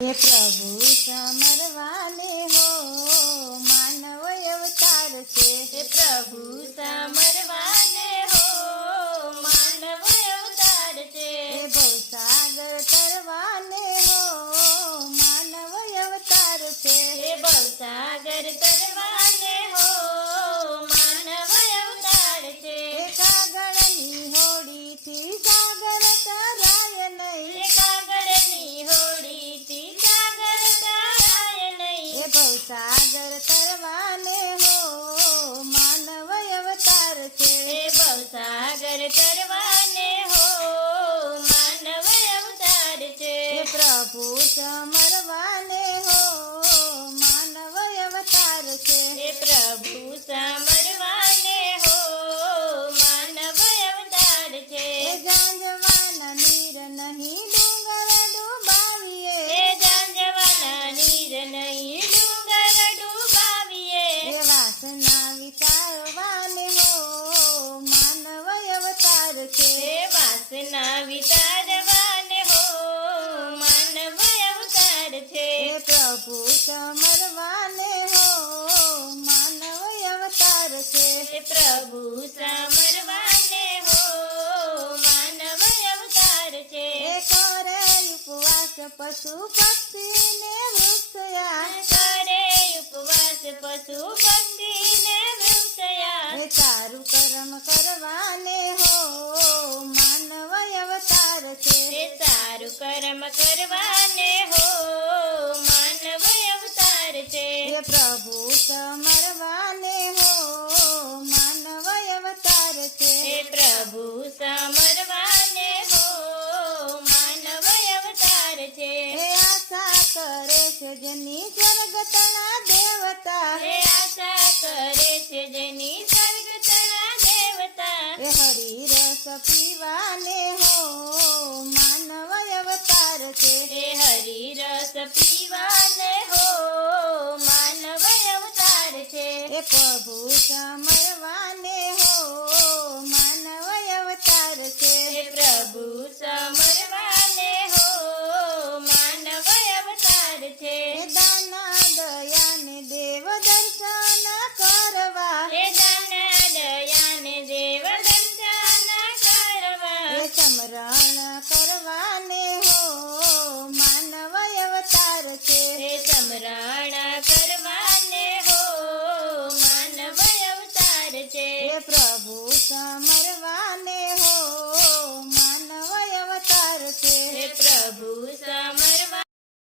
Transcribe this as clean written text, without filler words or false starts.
हे प्रभु समरवाले हो मानव अवतार से। हे प्रभु समरवाले हो मानव अवतार से। हे भवसागर तरवाले हो मानव अवतार से। हे भवसागर तरवाले हो मानव अवतार से। हे कागळनी होडीથી सागर तराय नहीं। हे कागळनी होडीથી सागर तराय नहीं। हे भवसागर तरवाले हो मानव अवतार से। हे भवसागर तरवाले हो मानव अवतार से। हे प्रभु समरवाले हो मानव अवतार से। हे प्रभु समरवाले हो मानव अवतार से। हे जांजवाना नीर नहीं डूंगर डुबाविए। हे जांजवाना नीर नहीं डूंगर डुबाविए। हे वासना विचारवाले हो मानव अवतार से। हे वासना विचारवाले हो मानव अवतार से। हे प्रभु समरवाले हो मानव अवतार से। हे प्रभु समरवाले हो मानव अवतार से। हे करे उपवास पशु पक्षी ने वृक्षया। करे उपवास पशु पक्षी ने वृक्षया। हे चारु कर्म करवाले हो मानव अवतार से। हे सारु कर्म करवाने हो मानव अवतार से। हे प्रभु समरवाले हो मानव अवतार से। हे प्रभु समरवाले हो मानव अवतार से। हे आशा करे से जनी स्वर्ग तना देवता। हे आशा करे से जनी स्वर्ग तना देवता। हे हरि रस पीवाले हो मानव अवतार से। हे हरि रस पीवाले हो मानव अवतार से। हे प्रभु सम